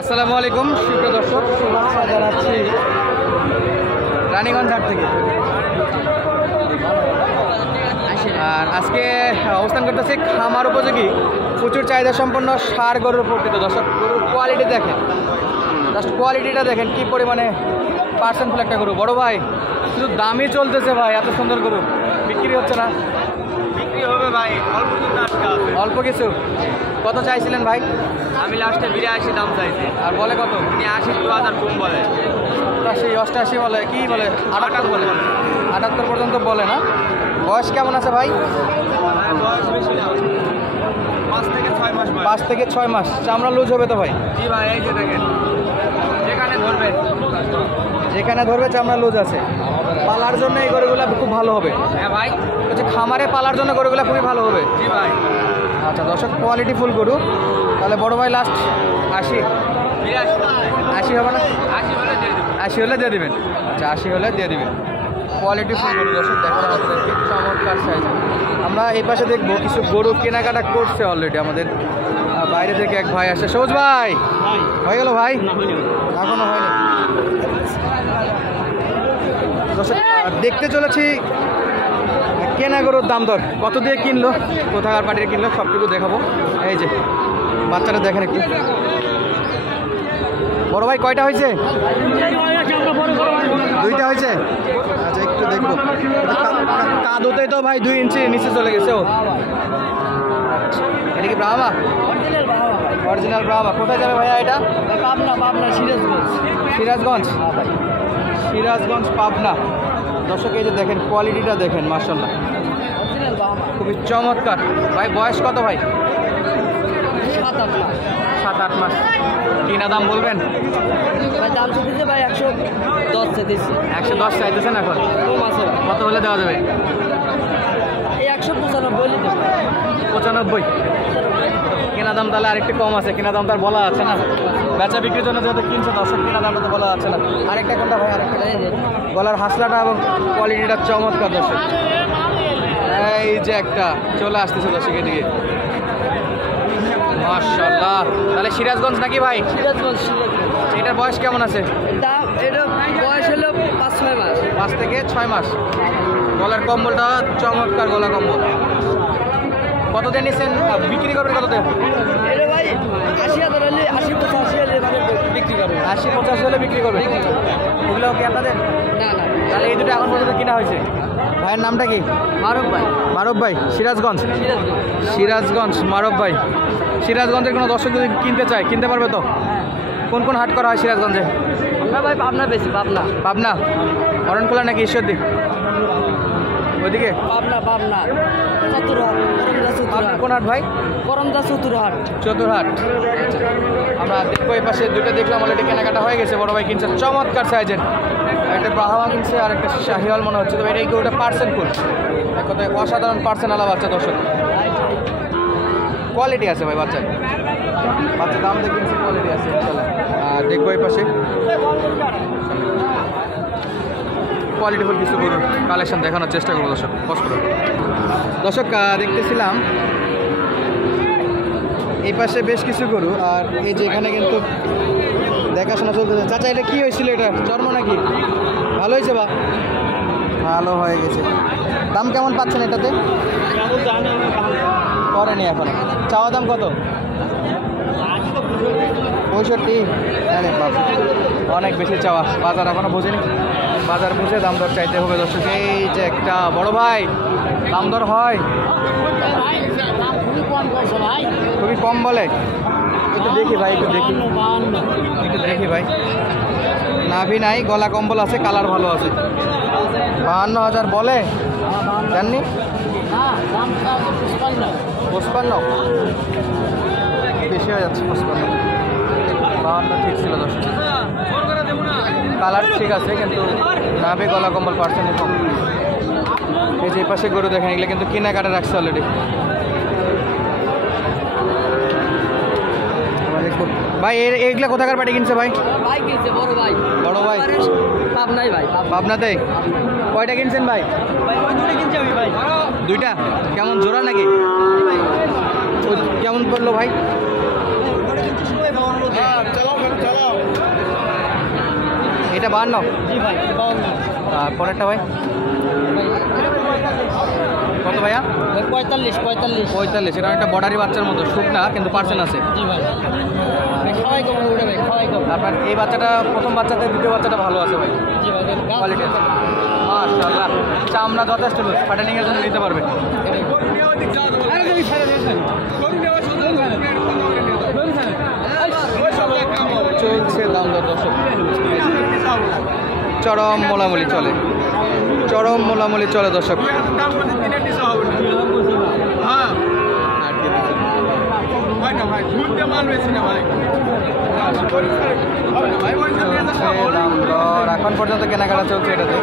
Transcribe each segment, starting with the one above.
আসসালামু আলাইকুম সুপ্রিয় দর্শক, শুভেচ্ছা জানাচ্ছি রানীগঞ্জ হাট থেকে। আর আজকে অবস্থান করতেছি খামার উপযোগী প্রচুর চাহিদা সম্পন্ন ষাঁড় গরুর প্রকৃত। দর্শক, গরুর কোয়ালিটি দেখেন, জাস্ট কোয়ালিটিটা দেখেন কি পরিমাণে পার্সেন্টফুল একটা গরু। বড় ভাই, শুধু দামই চলতেছে ভাই, এত সুন্দর গরু বিক্রি হচ্ছে না। বিক্রি হবে ভাই, অল্প কিছু। কত চাইছিলেন ভাই? আমি লাস্টে 82 দাম চাইছি। আর বলে কত? উনি 80,000 কম বলে। 88 বলে, কি বলে? 78 বলে। 78 পর্যন্ত বলে না। বয়স কেমন আছে ভাই? বয়স বেশি না, 5 থেকে 6 মাস। 5 থেকে 6 মাস। চামড়া লুজ হবে তো ভাই? জি ভাই, এই যে দেখেন, যেখানে ধরবে যেখানে ধরবে চামড়া লুজ আছে। পালার জন্য এই গরুগুলো খুব ভালো হবে। হ্যাঁ ভাই, হচ্ছে খামারে পালার জন্য গরুগুলো খুবই ভালো হবে। জি ভাই। আচ্ছা দর্শক, কোয়ালিটি ফুল গরু। তাহলে বড় ভাই লাস্ট 80 80 হবে না? 80 হলে দিয়ে দেবো। 80 হলে দিয়ে দেবেন। আচ্ছা, 80 হলে দিয়ে দেবেন। কোয়ালিটি ফুল গরু দর্শক, দেখেন আপনাদেরকে চমৎকার সাইজ। আমরা এই পাশে দেখবো কিছু গরু কেনাকাটা করছে অলরেডি। আমাদের বাইরে থেকে এক ভাই আসে। সবুজ ভাই, হয়ে গেল ভাই? এখনো হয়নি। দর্শক, দেখতে চলেছি কেনা গরুর দাম দর, কত দিয়ে কিনলো, কোথাকার পার্টির কিনলো, সবটুকু দেখাবো। এই যে বাচ্চাটা দেখেন একটু। বড় ভাই কয়টা হয়েছে? 2টা হয়েছে। আচ্ছা, একটু দেখবো। কাদুতে তো ভাই 2 ইঞ্চি নিচে চলে গেছে। ও এটা কি ব্রাহ্মা? অরিজিনাল ব্রাহ্মা। কোথায় যাবে ভাইয়া এটা? পাবনা সিরাজগঞ্জ। সিরাজগঞ্জ পাবনা। দর্শক, এই যে দেখেন কোয়ালিটিটা দেখেন, মাশাআল্লাহ খুবই চমৎকার। ভাই বয়স কত ভাই? 7-8 মাস। কিনা দাম বলবেন? দাম চাইতেছে ভাই 110 চাইতেছি। 110 চাইতেছেন এখন? কম আছে। কত হলে দেওয়া যাবে? এই 195 বলি তো। 95। কেনা দাম তাহলে আরেকটু কম আছে। কেনা দাম তার বলা আছে না, বেচা বিক্রির জন্য যেহেতু কিনছে দর্শক, কেনা দামটা তো বলা যাচ্ছে না। আরেকটা কোনটা ভাই? আরেকটা গলার হাসলাটা এবং কোয়ালিটিটা চমৎকার দর্শক। এই যে একটা চলে আসতেছে দর্শক এদিকে, মাশাআল্লাহ। তাহলে সিরাজগঞ্জ নাকি ভাই? সিরাজগঞ্জ। এটার বয়স কেমন আছে? দাম এটা বয়স হলো 5-6 মাস। 5 থেকে 6 মাস। গলার কম্বলটা চমৎকার, গলা কম্বল। কত দিয়ে নিচ্ছেন? বিক্রি করবেন কত দিয়ে? এটা ভাই 80,000 হলে 80-85 হলে বিক্রি করবে। 80-85 হলে বিক্রি করবেন। ওগুলো কি আপনাদের? না না, তাহলে এই দুটো এখন পর্যন্ত কিনা হয়েছে। ভাইয়ের নামটা কি? মারুফ ভাই। মারুফ ভাই, সিরাজগঞ্জ। সিরাজগঞ্জ মারুফ ভাই। সিরাজগঞ্জের কোনো দর্শক যদি কিনতে চায়, কিনতে পারবে তো? কোন কোন হাট করা হয় সিরাজগঞ্জে? আমরা ভাই পাবনা বেশি। পাবনা, অরণখোলা নাকি ঈশ্বরদী? ওইদিকে পাবনা চতুরহাট। আপনার কোন হাট ভাই? করমদা চতুরহাট। চতুরহাট। আমরা দেখবো এই পাশে দুটো দেখলাম অলরেডি কেনাকাটা হয়ে গেছে। বড় ভাই কিনছে চমৎকার সাইজের, একটা ব্রাহ্মা কিনছে আর একটা শাহিওয়াল মনে হচ্ছে। তবে এটাই কি ওটা পার্সেন্ট ফুল, এক কথায় অসাধারণ পার্সেন্ট আলা বাচ্চা দর্শক। কোয়ালিটি আছে ভাই বাচ্চা দাম দিয়ে কিনছে, কোয়ালিটি আছে ইনশাল্লাহ। আর দেখবো এই পাশে কোয়ালিটিফুল কিছু গরুর কালেকশন দেখানোর চেষ্টা করবো দর্শক। দর্শক, দেখতেছিলাম এই পাশে বেশ কিছু গরু, আর এই যে এখানে কিন্তু দেখাশোনা চলতেছে। চাচা, এটা কি হয়েছিল? এটা চর্ম নাকি? ভালো হয়েছে বা? ভালো হয়ে গেছে। দাম কেমন পাচ্ছেন এটাতে? করেনি এখন। চাওয়া দাম কত? 65। আরে বাবা, অনেক বেশি চাওয়া। বাজার এখনো বোঝেনি, বাজার বুঝে দাম দর চাইতে হবে দর্শক। এই যে একটা বড় ভাই, দাম দর হয় খুবই কম বলে। একটু দেখি ভাই, একটু দেখি ভাই। নাভি নাই, গলা কম্বল আছে, কালার ভালো আছে। 52,000 বলে, জাননি? 55 বেশি হয়ে যাচ্ছে। 52 ঠিক ছিল দর্শক। কালার ঠিক আছে, কিন্তু নাভি গলা কম্বল পার্সেন্টে কম। এই যে পাশে গরু দেখেন, এগুলো কিন্তু কেনাকাটা রাখছে অলরেডি। ভাই এগুলা কোথাকার পাটি কিনছে ভাই? ভাই কিনছে বড় ভাই। বড় ভাই পাবনাই ভাই। পাবনাতে। কয়টা কিনছেন ভাই? দুটো কিনছি আমি ভাই। 2টা? কেমন, জোড়া নাকি? কেমন পড়লো ভাই? এটা 52? জি ভাই 52 আর পরেরটা ভাই কত ভাইয়া? ভাই 45 45। এটা একটা বর্ডারি বাচ্চার মতো, শুকনা কিন্তু পার্সেন্ট আছে। জি ভাই খাওয়াই কম উঠে ভাই, খাওয়াই কম। আপনার এই বাচ্চাটা প্রথম বাচ্চাতে দ্বিতীয় বাচ্চাটা ভালো আছে ভাই, জি ভাই কোয়ালিটি আছে মাশাআল্লাহ। চামড়া যথেষ্ট লুজ, ফাটানিং এর জন্য নিতে পারবে। চলছে দাম দর দর্শক, চরম মোলামুলি চলে, চরম মোলামুলি চলে দর্শক। দাম দর এখন পর্যন্ত কেনাকাটা চলছে এটাতে।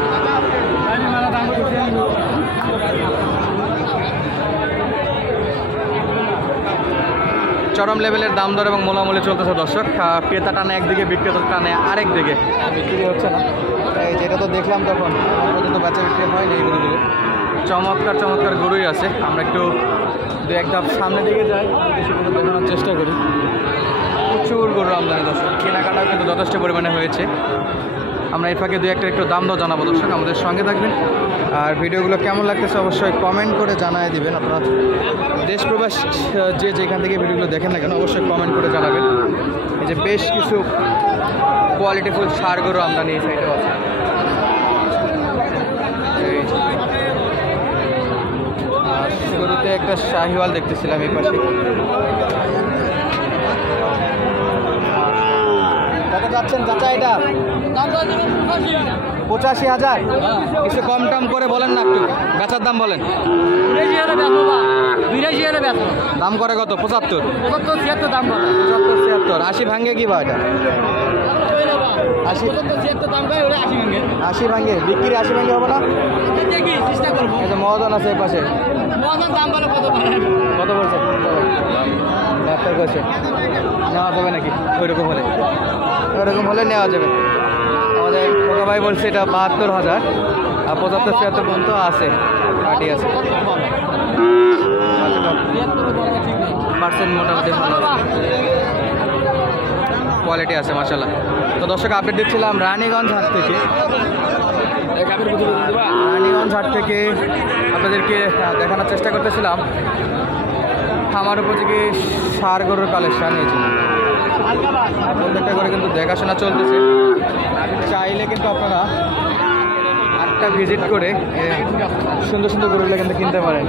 চরম লেভেলের দাম দর এবং মোলামুলি চলতেছে দর্শক। ক্রেতা টানে একদিকে, বিক্রেতা টানে আরেক দিকে, বিক্রি হচ্ছে না। এই যেটা তো দেখলাম তখন পর্যন্ত বেচা বিক্রি হয়নি এই গরুগুলো। চমৎকার চমৎকার গরুই আছে। আমরা একটু দু এক ধাপ সামনের দিকে যাই, বেশি করে দেখানোর চেষ্টা করি। প্রচুর গরু আমদানি দর্শক, কেনাকাটাও কিন্তু যথেষ্ট পরিমাণে হয়েছে। আমরা এই ফাঁকে দু একটা একটু দাম দর জানাবো দর্শক, আমাদের সঙ্গে থাকবেন। আর ভিডিওগুলো কেমন লাগতেছে অবশ্যই কমেন্ট করে জানায় দিবেন। আপনারা দেশ প্রবাস যে যেখান থেকে ভিডিওগুলো দেখেন না কেন অবশ্যই কমেন্ট করে জানাবেন। এই যে বেশ কিছু কোয়ালিটিফুল ষাঁড় গরু আমদানি এই সাইডেও আছে। এই যে। আর শুরুতে একটা শাহিওয়াল দেখতেছিলাম এই পাশে। কত যাচ্ছেন চাচা এটা? 85,000। কিছু কম টম করে বলেন না, একটু বেচার দাম বলেন। দাম করে কত? 75, 76, 80 ভাঙ্গে কি বা এটা? 80 ভাঙ্গে বিক্রি, 80 ভাঙ্গে হবে না? এই যে মহাজন আছে এই পাশে, কত বলছে? 72 বলছে। নেওয়া যাবে নাকি? ওইরকম হলে নেওয়া যাবে। আমাদের খোকা ভাই বলছে এটা 72,000, আর 75, 76 পর্যন্ত আছে, পার্টি আছে। পার্সেন্ট মোটামুটি ভালো কোয়ালিটি আছে মাশাআল্লাহ। তো দর্শক আপডেট দিচ্ছিলাম রানীগঞ্জ হাট থেকে। রানীগঞ্জ হাট থেকে আপনাদেরকে দেখানোর চেষ্টা করতেছিলাম খামার উপযোগী ষাঁড় গরুর কালেকশন। এই প্রত্যেকটা করে কিন্তু দেখাশোনা চলতেছে। চাইলে কিন্তু আপনারা একটা ভিজিট করে সুন্দর সুন্দর গরুগুলো কিন্তু কিনতে পারেন।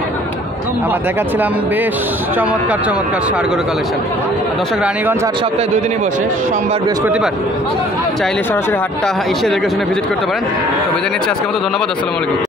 আমরা দেখাচ্ছিলাম বেশ চমৎকার চমৎকার ষাঁড় গরুর কালেকশন। দর্শক রানীগঞ্জ হাট সপ্তাহে 2 দিনই বসে, সোমবার বৃহস্পতিবার। চাইলে সরাসরি হাটটা এসে দেখে শুনে ভিজিট করতে পারেন। তো বেজে নিচ্ছি আজকের মতো, ধন্যবাদ, আসসালামু আলাইকুম।